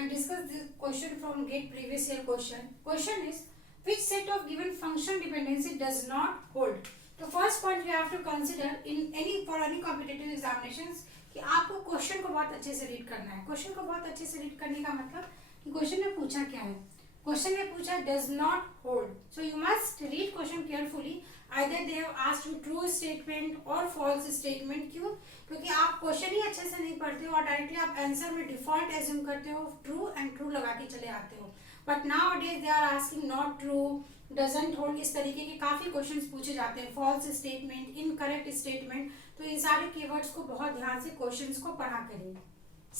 and discuss this question from GATE previous year question. Question is, which set of given function dependency does not hold? तो first point you have to consider in any for any competitive examinations कि आपको question को बहुत अच्छे से read करना है. Question को बहुत अच्छे से रीड करने का मतलब कि क्वेश्चन में पूछा क्या है. क्वेश्चन में पूछा does not hold, so you must read question carefully. Either they have asked you true statement और फॉल्स स्टेटमेंट. क्यों? क्योंकि आप क्वेश्चन ही अच्छे से नहीं पढ़ते हो और डायरेक्टली आप आंसर में डिफॉल्ट एज्यूम करते हो, ट्रू एंड ट्रू लगा के चले आते हो. But nowadays they are asking not true, doesn't hold, इस तरीके के काफी क्वेश्चंस पूछे जाते हैं. False statement, incorrect statement. तो इन सारे कीवर्ड्स को बहुत ध्यान से क्वेश्चंस को पढ़ा करिए.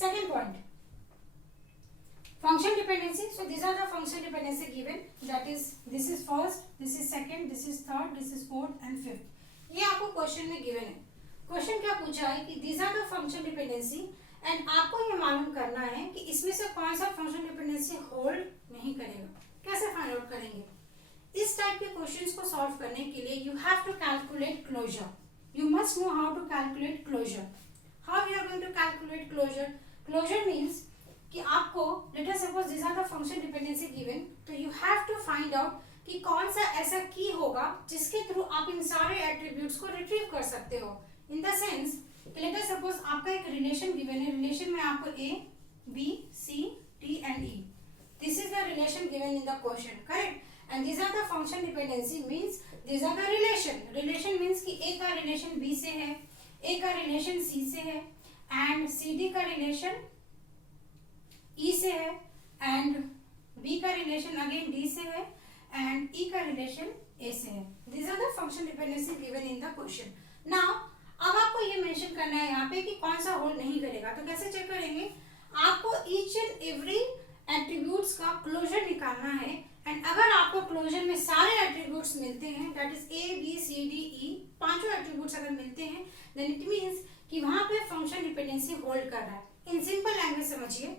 Second point, function dependency. So these are the function dependency given, that is this is first, this is second, this is third, this is fourth and fifth. ये आपको क्वेश्चन में गिवन है. क्वेश्चन क्या पूछा है कि these are the function dependency and आपको ये मालूम करना है कि इसमें से कौन सा फंक्शन डिपेंडेंसी होल्ड नहीं करेगा. कैसे फाइंड आउट करेंगे? इस टाइप के क्वेश्चंस को सॉल्व करने के लिए you have to calculate closure. You must know how to calculate closure. How you are going to calculate closure? Closure means कि आपको let us suppose this are the function dependency given, तो you have to find out कि कौन सा ऐसा की होगा जिसके थ्रू आप इन सारे एट्रीब्यूट्स को रिट्रीव कर सकते हो. In the sense let us suppose आपका एक रिलेशन गिवन है. रिलेशन में आपको A B C D and E, this is the relation given in the question, correct? And this are the function dependency means this are the relation. Relation means कि A का relation B से है, ए का relation C से है and C D का relation E से है एंड बी का रिलेशन अगेन डी से है एंड ई का रिलेशन ए से है. This are the function dependency given in the question. Now अब आपको ये मेंशन करना है यहाँ पे कि कौन सा होल्ड नहीं करेगा. तो कैसे चेक करेंगे? आपको ईच एंड एवरी एट्रीब्यूट्स का क्लोजर निकालना है एंड अगर आपको क्लोजर में सारे एट्रीब्यूट्स मिलते हैं, that is A B C D E, पांचों एट्रीब्यूट्स अगर मिलते हैं, देन इट मींस कि वहां पे फंक्शन डिपेंडेंसी होल्ड कर रहा है. इन सिंपल लैंग्वेज समझिए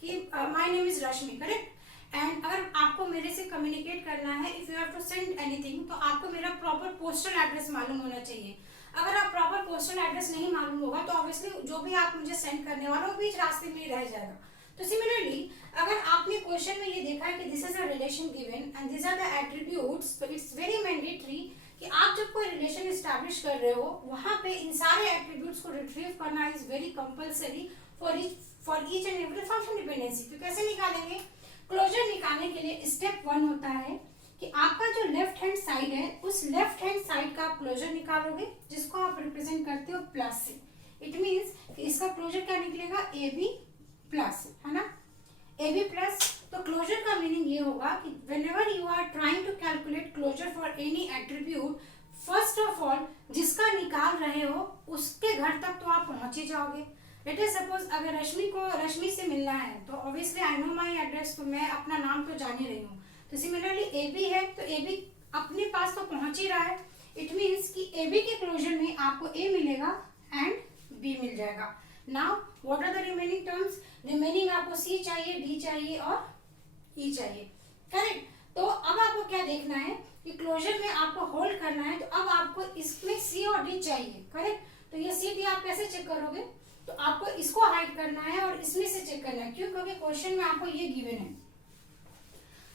कि my name is Rashmi, correct? And अगर आपको मेरे से कम्युनिकेट करना है, if you have to send anything, तो आपको मेरा प्रॉपर पोस्टल एड्रेस मालूम होना चाहिए. अगर आप प्रॉपर पोस्टल एड्रेस नहीं मालूम होगा तो ऑब्वियसली जो भी आप मुझे सेंड करने वाला वो बीच रास्ते में ही रह जाएगा. तो सिमिलरली अगर आपने क्वेश्चन में ये देखा है कि this is a relation given and this are the attributes, तो इट्स वेरी मैंडेटरी कि आप जब कोई रिलेशन एस्टैब्लिश कर रहे हो वहां पे इन सारे एट्रीब्यूट्स को रिट्रीव करना is very compulsory for each and every function dependency. तो कैसे निकालेंगे? क्लोजर निकालने के लिए स्टेप 1 होता है कि आपका जो लेफ्ट हैंड साइड है उस लेफ्ट हैंड साइड का आप क्लोजर निकालोगे जिसको आप रिप्रेजेंट करते हो प्लस से. इट मींस कि इसका क्लोजर क्या निकलेगा? ए बी प्लस, है ना? A B plus. तो क्लोजर का मीनिंग ये होगा कि whenever you are trying to calculate closure for any attribute, first of all जिसका निकाल रहे हो उसके घर तक तो आप पहुंच ही जाओगे. लेट अस सपोज अगर रश्मि से मिलना है तो obviously I know my address, तो मैं अपना नाम तो जान ही रही हूँ. तो सिमिलरली ए बी है तो ए बी अपने पास तो पहुंच ही रहा है. इट मींस कि ए बी के क्लोजर में आपको ए मिलेगा एंड बी मिल जाएगा. Now what are the remaining terms? Remaining आपको सी चाहिए, डी चाहिए और ई चाहिए, करेक्ट? तो अब आपको क्या देखना है कि क्लोजर में आपको होल्ड करना है, तो अब आपको इसमें सी और डी चाहिए, करेक्ट? तो ये सी डी आप कैसे चेक करोगे? तो आपको इसको हाइड करना है और इसमें से चेक करना है. क्यों? क्योंकि क्वेश्चन में आपको ये गिवन है.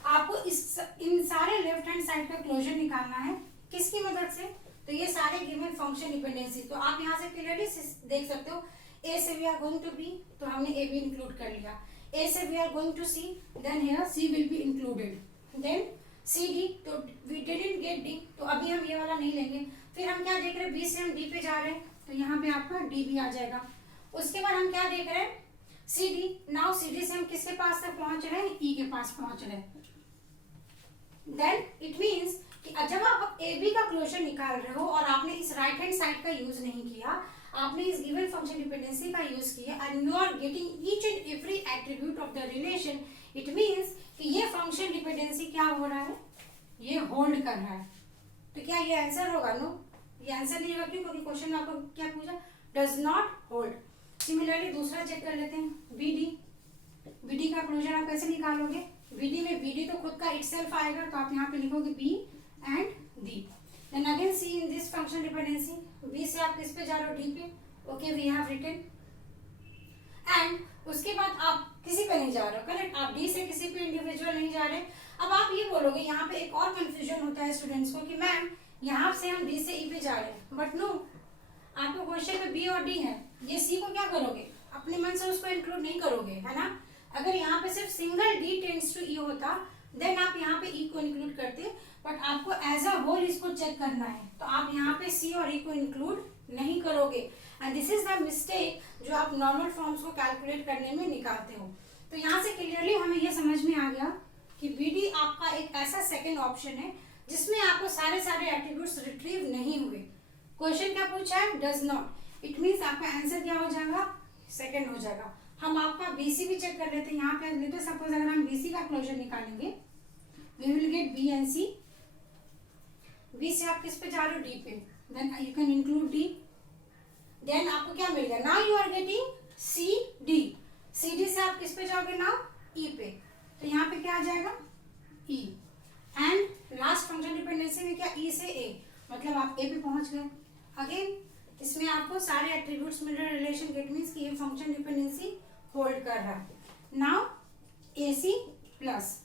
आपको इन सारे लेफ्ट हैंड साइड का क्लोजर निकालना है. किसकी मदद से? तो ये सारे गिवन फंक्शन डिपेंडेंसी. तो आप यहाँ से क्लियरली देख सकते हो. ए से we are going to B, तो हमने ए बी इंक्लूड कर लिया. ए से we are going to C, then here C will be included. Then C D, तो वी डिडंट गेट डी, तो अभी हम ये वाला नहीं लेंगे. फिर हम क्या देख रहे हैं? बी से हम डी पे जा रहे हैं तो यहाँ पे आपका डी भी आ जाएगा. उसके बाद हम क्या देख रहे हैं? C D. Now C D से हम किसके पास तक पहुंच रहे हैं? ई के पास पहुंच रहे हैं. देन इट मींस कि जब आप ए बी का क्लोजर निकाल रहे हो और आपने इस राइट हैंड साइड का यूज नहीं किया, आपने इस गिवन फंक्शन डिपेंडेंसी का यूज किया and you are getting each and every attribute of the relation, it means कि ये फंक्शन डिपेंडेंसी क्या हो रहा है? ये होल्ड कर रहा है. तो क्या ये आंसर होगा? नो, ये आंसर नहीं होगा. क्यों? क्योंकि क्वेश्चन में आपको क्या पूछा? Does not hold. सिमिलरली दूसरा चेक कर लेते हैं. B D. बी डी का क्लोजर आप कैसे निकालोगे? बी डी में बी डी तो खुद का इटसेल्फ आएगा, तो आप यहाँ पे लिखोगे B and D. Then again C in this function dependency. B से आप किस पे जा रहे हो? डी पे. Okay, we have written. And उसके बाद आप किसी पे नहीं जा रहे हो, करेक्ट, आप डी से किसी पे इंडिविजुअल नहीं जा रहे। अब आप ये बोलोगे, यहाँ पे एक और कंफ्यूजन होता है स्टूडेंट्स को कि मैम यहाँ से हम डी से ई पे जा रहे हैं, बट नो, आपको क्वेश्चन में बी और डी है, ये सी को क्या करोगे, अपने मन से उसको इंक्लूड नहीं करोगे, है ना। अगर यहाँ पे सिर्फ सिंगल डी टेंड्स टू ई होता देन आप यहाँ पे ई को इंक्लूड करते, बट आपको एज अ होल इसको चेक करना है, तो आप यहाँ पे सी और ई को इंक्लूड नहीं करोगे, and this is the mistake जो आप नॉर्मल फॉर्म्स को कैलकुलेट करने में निकालते हो। तो यहाँ से क्लियरली हमें ये समझ में आ गया कि बी डी आपका एक ऐसा सेकेंड ऑप्शन है जिसमें आपको सारे एट्रीब्यूट्स रिट्रीव नहीं हुए। क्वेश्चन क्या पूछा है, डज नॉट, इट मीन्स आपका आंसर क्या हो जाएगा, सेकंड हो जाएगा। हम आपका बीसी भी चेक कर लेते हैं, यहाँ पे लेते सपोज अगर हम बीसी का क्लोजर निकालेंगे, we will get B and C. B से आप किस पे जा रहे हो, डी पे, then you can include D, then आपको क्या मिल गया, now you are getting C D, C D से आप किस पे जाओगे, नाउ ई पे, तो यहाँ पे क्या आ जाएगा, ई, एंड लास्ट फंक्शन डिपेंडेंसी में क्या, ई से ए, मतलब आप ए पे पहुंच गए। अगेन इसमें आपको सारे एट्रीब्यूट्स मिल रहे हैं, रिलेशन गेट मीन्स कि ये फंक्शन डिपेंडेंसी होल्ड कर रहा है। Now A C plus,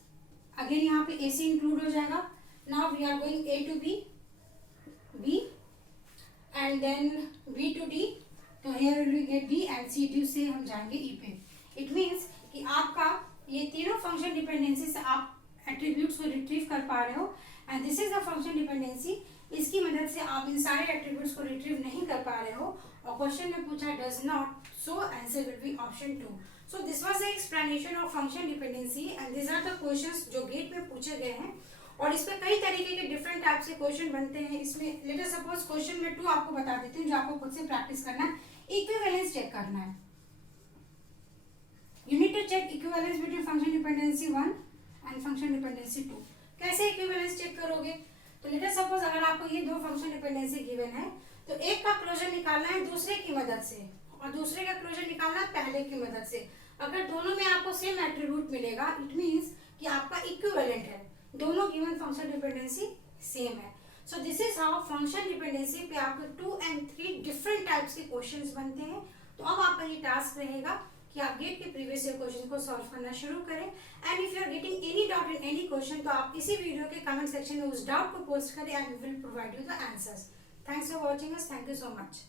again यहाँ पे ए सी इंक्लूड हो जाएगा। Now we are going A to B, B and then B to D, तो here will we get D and C D से हम जाएंगे ई पे। इट मीन्स कि आपका ये तीनों फंक्शन डिपेंडेंसी से आप एट्रीब्यूट्स को रिट्रीव कर पा रहे हो, and this is the function dependency. इसकी मदद से आप इन सारे एट्रीब्यूट्स को रिट्रीव नहीं कर पा रहे हो, और क्वेश्चन में पूछा does not, so answer will be option 2। So this was the explanation of function dependency, and this are the questions जो गेट में पूछे गए हैं, और इस पे कई तरीके के डिफरेंट टाइप से क्वेश्चन बनते हैं। इसमें लेट अस सपोज क्वेश्चन में 2 आपको बता देती हूँ जो आपको खुद से प्रैक्टिस करना है, इक्विवेलेंस चेक करना है। You need to check equivalence between function dependency 1 and function dependency 2। कैसे इक्विवेलेंस चेक करोगे, तो लेट अस सपोज अगर आपको ये 2 फंक्शन डिपेंडेंसी गिवन है, तो एक का क्लोजर निकालना है दूसरे की मदद से, और दूसरे का क्लोजर निकालना है पहले की मदद से। अगर दोनों में आपको सेम एट्रीब्यूट मिलेगा, इट मींस कि आपका इक्विवेलेंट है, दोनों गिवन फंक्शन डिपेंडेंसी सेम है। So this is how function dependency पे आपको 2 and 3 डिफरेंट टाइप्स के क्वेश्चंस बनते हैं। तो अब आपका ये टास्क रहेगा कि आप गेट के प्रीवियस ईयर क्वेश्चन को सॉल्व करना शुरू करें, and if you are getting any doubt in any question, तो आप इसी वीडियो के कमेंट सेक्शन में उस डाउट को पोस्ट करें, and we will provide you the answers. Thanks for watching us, thank you so much.